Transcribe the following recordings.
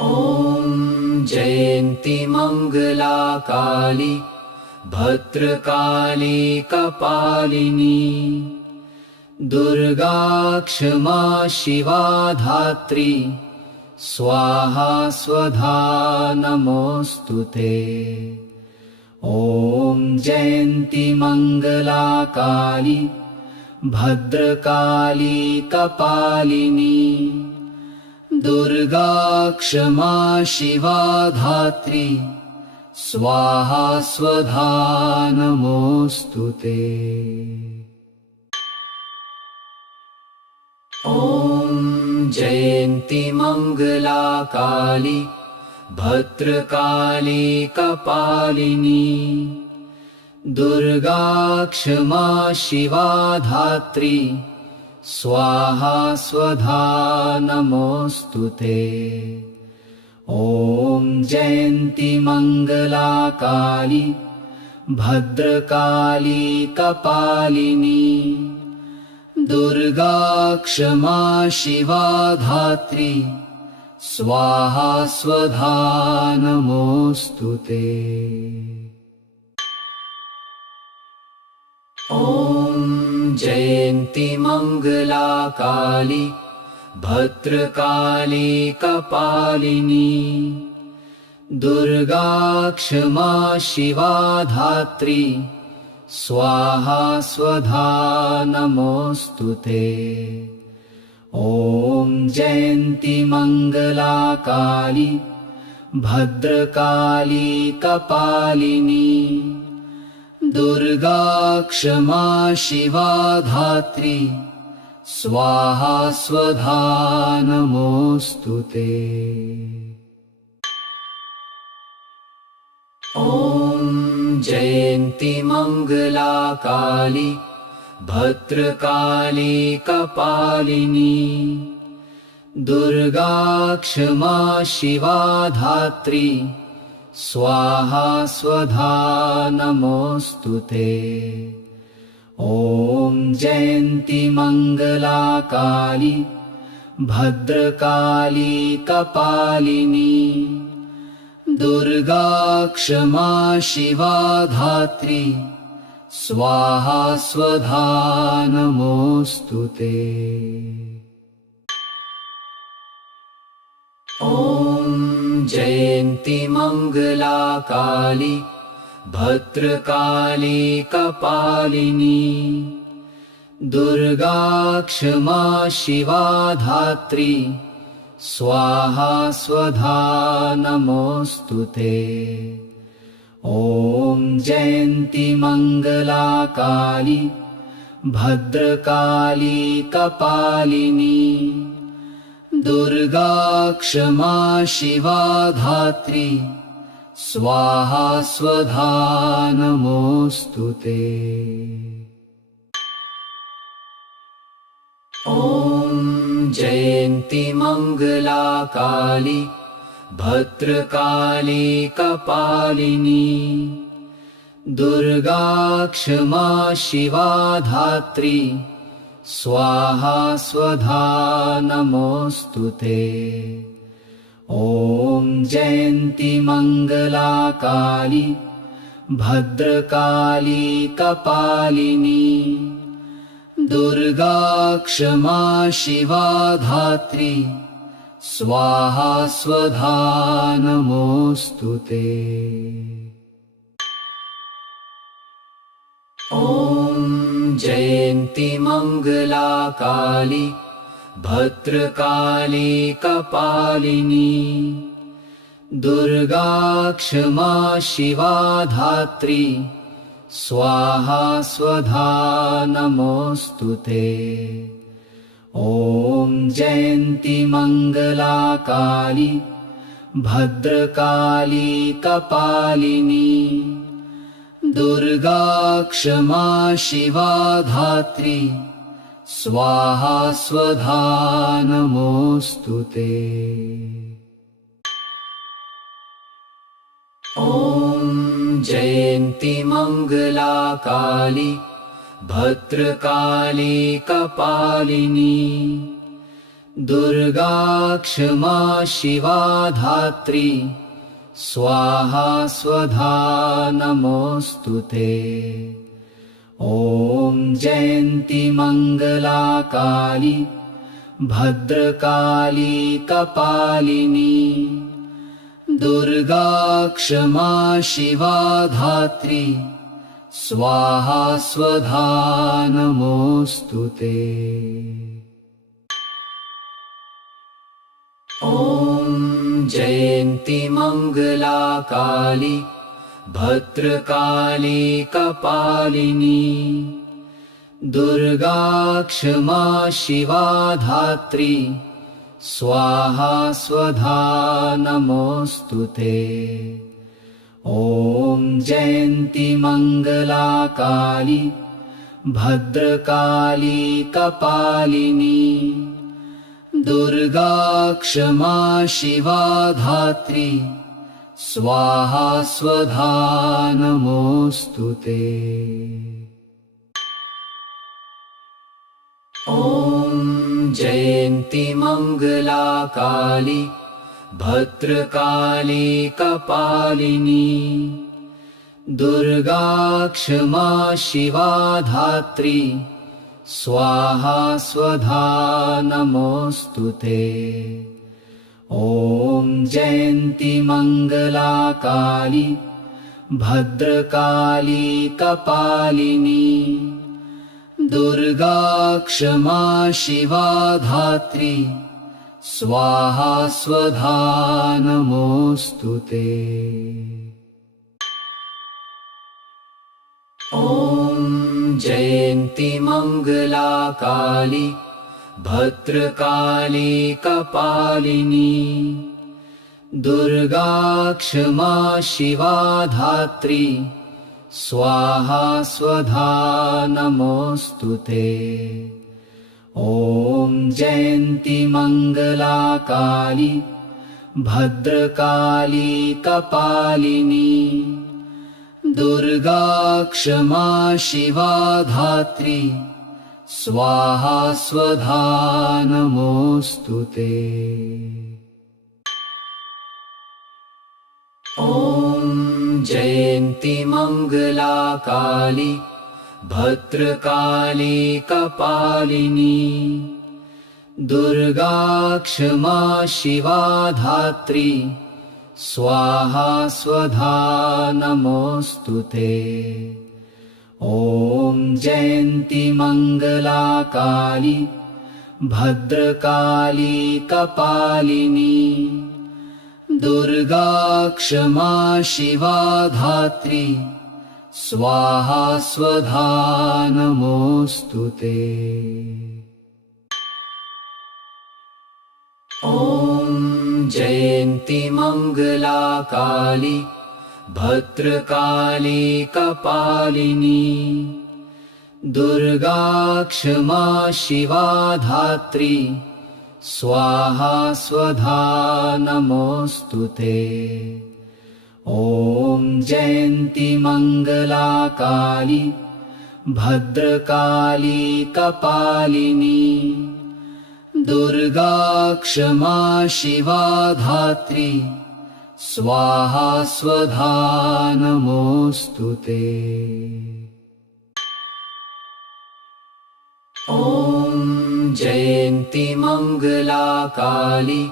ॐ जयन्ती मङ्गला काली भद्रकाली कपालिनी दुर्गा क्षमा शिवा धात्री स्वाहा स्वधा नमोऽस्तुते। ॐ जयन्ती मङ्गला काली भद्रकाली कपालिनी दुर्गा क्षमा शिवा धात्री स्वाहा स्वधा नमोऽस्तुते। ॐ जयन्ती मङ्गला काली भद्रकाली कपालिनी दुर्गा क्षमा शिवा धात्री स्वाहा स्वधा नमोऽस्तुते। ॐ जयन्ती मङ्गला काली भद्रकाली कपालिनी दुर्गा क्षमा शिवा धात्री स्वाहा स्वधा नमोऽस्तुते। ॐ जयन्ती मङ्गला काली भद्रकाली कपालिनी दुर्गा क्षमा शिवा धात्री स्वाहा स्वधा नमोऽस्तुते। ॐ जयन्ती मङ्गला काली भद्रकाली कपालिनी दुर्गा क्षमा शिवा धात्री स्वाहा स्वधा नमोऽस्तुते। ॐ जयन्ती मङ्गला काली भद्रकाली कपालिनी दुर्गा क्षमा शिवा धात्री स्वाहा स्वधा नमोऽस्तुते। ॐ जयन्ती मङ्गला काली भद्रकाली कपालिनी दुर्गा क्षमा शिवा धात्री स्वाहा स्वधा नमोऽस्तुते। ॐ जयन्ती मङ्गला काली भद्रकाली कपालिनी दुर्गा क्षमा शिवा धात्री स्वाहा स्वधा नमोऽस्तुते। ॐ जयन्ती मङ्गला काली भद्रकाली कपालिनी दुर्गा क्षमा शिवा धात्री स्वाहा स्वधा नमोऽस्तुते। ॐ जयन्ती मङ्गला काली भद्रकाली कपालिनी दुर्गा क्षमा शिवा धात्री स्वाहा स्वधा नमोऽस्तुते। ॐ जयन्ती मङ्गला काली भद्रकाली कपालिनी दुर्गा क्षमा शिवा धात्री स्वाहा स्वधा नमोऽस्तुते। ॐ जयन्ती मङ्गला काली भद्रकाली कपालिनी दुर्गा क्षमा शिवा धात्री स्वाहा स्वधा नमोऽस्तुते। ॐ जयन्ती मङ्गला काली भद्रकाली कपालिनी दुर्गा क्षमा शिवा धात्री स्वाहा स्वधा नमोऽस्तुते। ॐ जयन्ती मङ्गला काली भद्रकाली कपालिनी दुर्गा क्षमा शिवा धात्री स्वाहा स्वधा नमोऽस्तुते। ॐ जयन्ती मङ्गला काली भद्रकाली कपालिनी दुर्गा क्षमा शिवा धात्री स्वाहा स्वधा नमोऽस्तुते। ॐ जयन्ती मङ्गला काली भद्रकाली कपालिनी दुर्गा क्षमा शिवा धात्री स्वाहा स्वधा नमोऽस्तुते। ॐ जयन्ती मङ्गला काली भद्रकाली कपालिनी दुर्गा क्षमा शिवा धात्री स्वाहा स्वधा नमोऽस्तुते। ॐ जयन्ती मङ्गला काली भद्रकाली कपालिनी दुर्गा क्षमा शिवा धात्री स्वाहा स्वधा नमोऽस्तुते। ॐ जयन्ती मङ्गला काली भद्रकाली कपालिनी दुर्गा क्षमा शिवा धात्री स्वाहा स्वधा नमोऽस्तुते। ॐ जयन्ती मङ्गला काली भद्रकाली कपालिनी दुर्गा क्षमा शिवा धात्री स्वाहा स्वधा नमोऽस्तुते। ॐ जयन्ती मङ्गला काली भद्रकाली कपालिनी दुर्गा क्षमा शिवा धात्री स्वाहा स्वधा नमोऽस्तुते। ॐ जयन्ती मङ्गला काली भद्रकाली कपालिनी दुर्गा क्षमा शिवा धात्री स्वाहा स्वधा नमोऽस्तुते। ॐ जयन्ती मङ्गला काली भद्रकाली कपालिनी दुर्गा क्षमा शिवा धात्री स्वाहा स्वधा नमोऽस्तुते। ॐ जयन्ती मङ्गला काली भद्रकाली कपालिनी दुर्गा क्षमा शिवा धात्री स्वाहा स्वधा नमोऽस्तुते। ॐ जयन्ती मङ्गला काली भद्रकाली कपालिनी दुर्गा क्षमा शिवा धात्री स्वाहा स्वधा नमोऽस्तुते। ॐ जयन्ती मङ्गला काली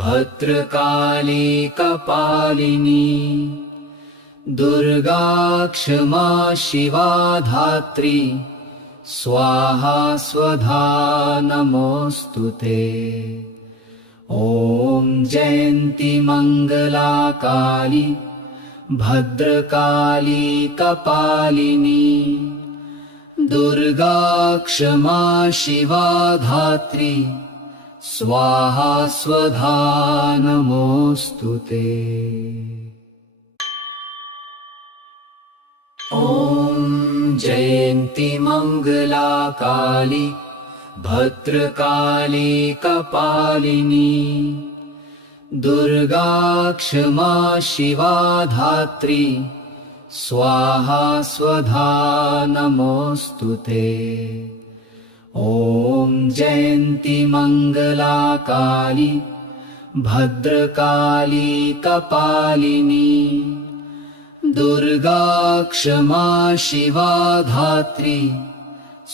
भद्रकाली कपालिनी दुर्गा क्षमा शिवा धात्री स्वाहा स्वधा नमोऽस्तुते। ॐ जयन्ती मङ्गला काली भद्रकाली कपालिनी दुर्गा क्षमा शिवा धात्री स्वाहा स्वधा नमोऽस्तुते। ॐ जयन्ती मङ्गला काली भद्रकाली कपालिनी दुर्गा क्षमा शिवा धात्री स्वाहा स्वधा नमोऽस्तुते। ॐ जयन्ती मङ्गला काली भद्रकाली कपालिनी दुर्गा क्षमा शिवा धात्री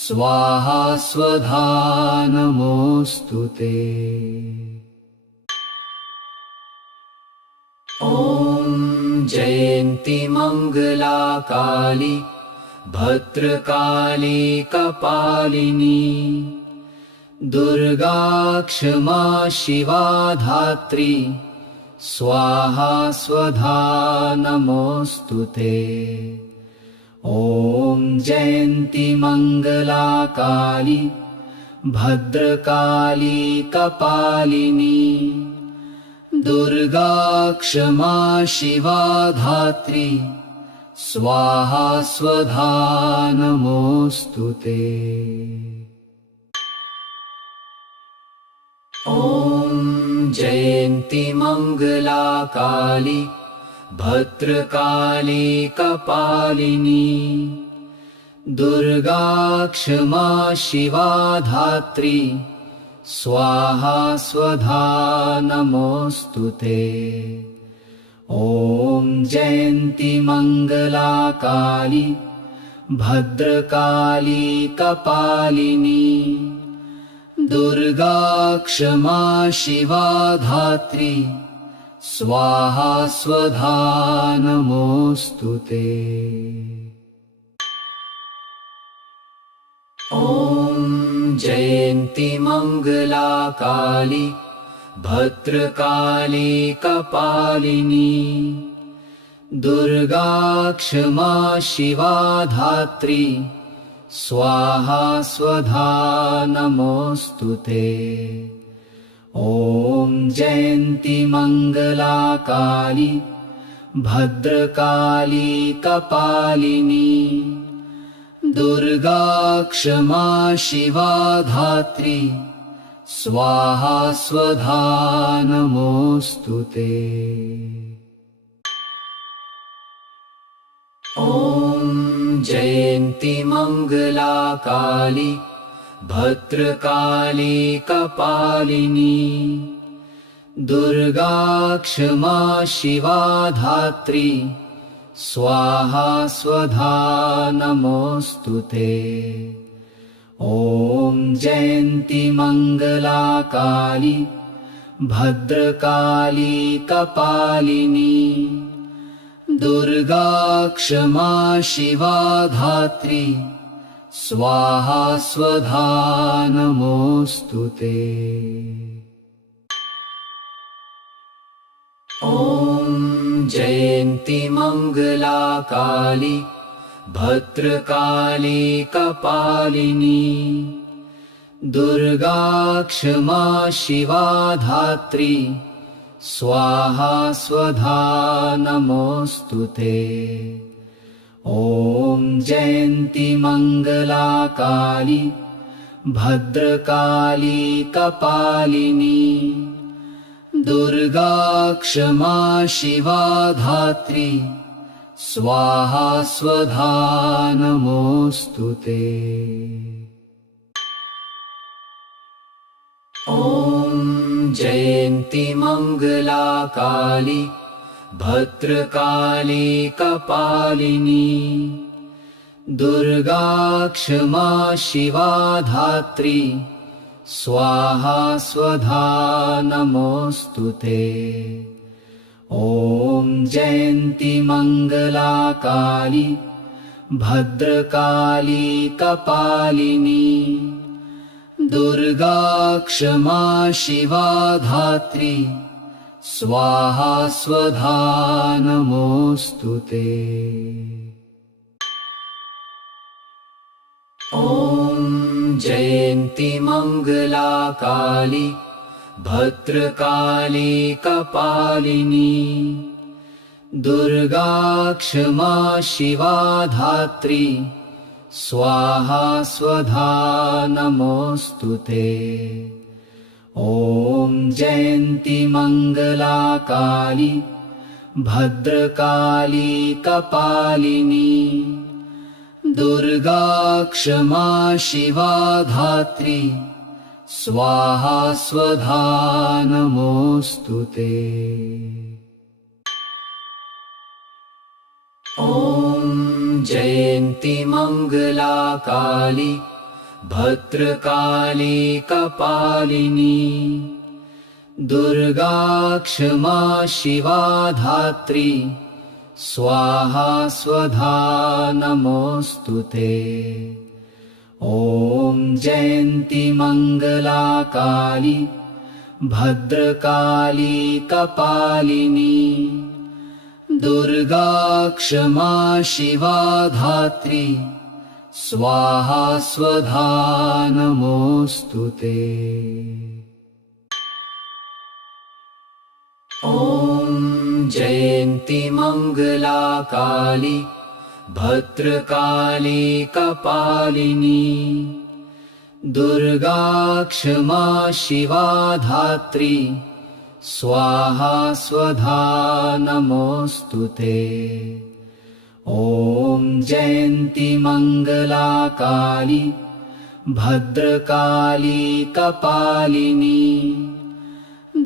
स्वाहा स्वधा नमोऽस्तुते। ॐ जयन्ती मङ्गला काली भद्रकाली कपालिनी दुर्गा क्षमा शिवा धात्री स्वाहा स्वधा नमोऽस्तुते। ॐ जयन्ती मङ्गला काली भद्रकाली कपालिनी दुर्गा क्षमा शिवा धात्री स्वाहा स्वधा नमोऽस्तुते। ॐ जयन्ती मङ्गला काली भद्रकाली कपालिनी दुर्गा क्षमा शिवा धात्री स्वाहा स्वधा नमोऽस्तुते। ॐ जयन्ती मङ्गला काली भद्रकाली कपालिनी दुर्गा क्षमा शिवा धात्री स्वाहा स्वधा नमोऽस्तुते। ॐ जयन्ती मङ्गला काली भद्रकाली कपालिनी दुर्गा क्षमा शिवा धात्री स्वाहा स्वधा नमोऽस्तुते। ॐ जयन्ती मङ्गला काली भद्रकाली कपालिनी दुर्गा क्षमा शिवा धात्री स्वाहा स्वधा नमोऽस्तुते। ॐ जयन्ती मङ्गला काली भद्रकाली कपालिनी दुर्गा क्षमा शिवा धात्री स्वाहा स्वधा नमोऽस्तुते। ॐ जयन्ती मङ्गला काली भद्रकाली कपालिनी दुर्गा क्षमा शिवा धात्री स्वाहा स्वधा नमोऽस्तुते। ॐ जयन्ती मङ्गला काली भद्रकाली कपालिनी दुर्गा क्षमा शिवा धात्री स्वाहा स्वधा नमोऽस्तुते। ॐ जयन्ती मङ्गला काली भद्रकाली कपालिनी दुर्गा क्षमा शिवा धात्री स्वाहा स्वधा नमोऽस्तुते। ॐ जयन्ती मङ्गला काली भद्रकाली कपालिनी दुर्गा क्षमा शिवा धात्री स्वाहा स्वधा नमोऽस्तुते। ॐ जयन्ती मङ्गला काली भद्रकाली कपालिनी दुर्गा क्षमा शिवा धात्री स्वाहा स्वधा नमोऽस्तुते। ॐ जयन्ती मङ्गला काली भद्रकाली कपालिनी दुर्गा क्षमा शिवा धात्री स्वाहा स्वधा नमोऽस्तुते। ॐ जयन्ती मङ्गला काली भद्रकाली कपालिनी दुर्गा क्षमा शिवा धात्री स्वाहा स्वधा नमोऽस्तुते। ॐ जयन्ती मंगला काली भद्रकाली कपालिनी दुर्गा क्षमा शिवा धात्री स्वाहा स्वधा नमोऽस्तुते। ॐ जयन्ती मंगला काली भद्रकाली कपालिनी दुर्गा क्षमा शिवा धात्री स्वाहा स्वधा नमोऽस्तुते। ॐ जयन्ती मंगला काली भद्रकाली कपालिनी दुर्गा क्षमा शिवा धात्री स्वाहा स्वधा नमोऽस्तुते। ॐ जयन्ती मंगला काली भद्रकाली कपालिनी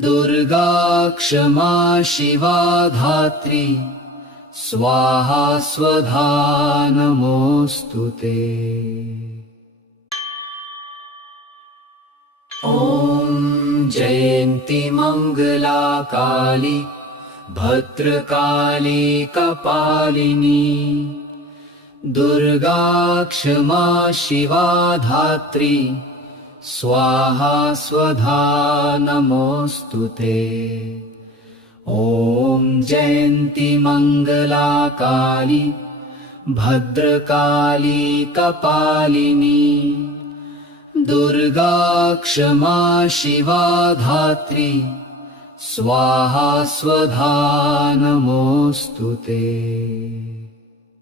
दुर्गा क्षमा शिवा धात्री स्वाहा स्वधा नमोऽस्तुते। ॐ जयन्ती मंगला काली भद्रकाली कपालिनी दुर्गा क्षमा शिवा धात्री स्वाहा स्वधा नमोऽस्तुते। ॐ जयन्ती मंगला काली भद्रकाली कपालिनी दुर्गा क्षमा शिवा धात्री स्वाहा स्वधा नमोऽस्तुते।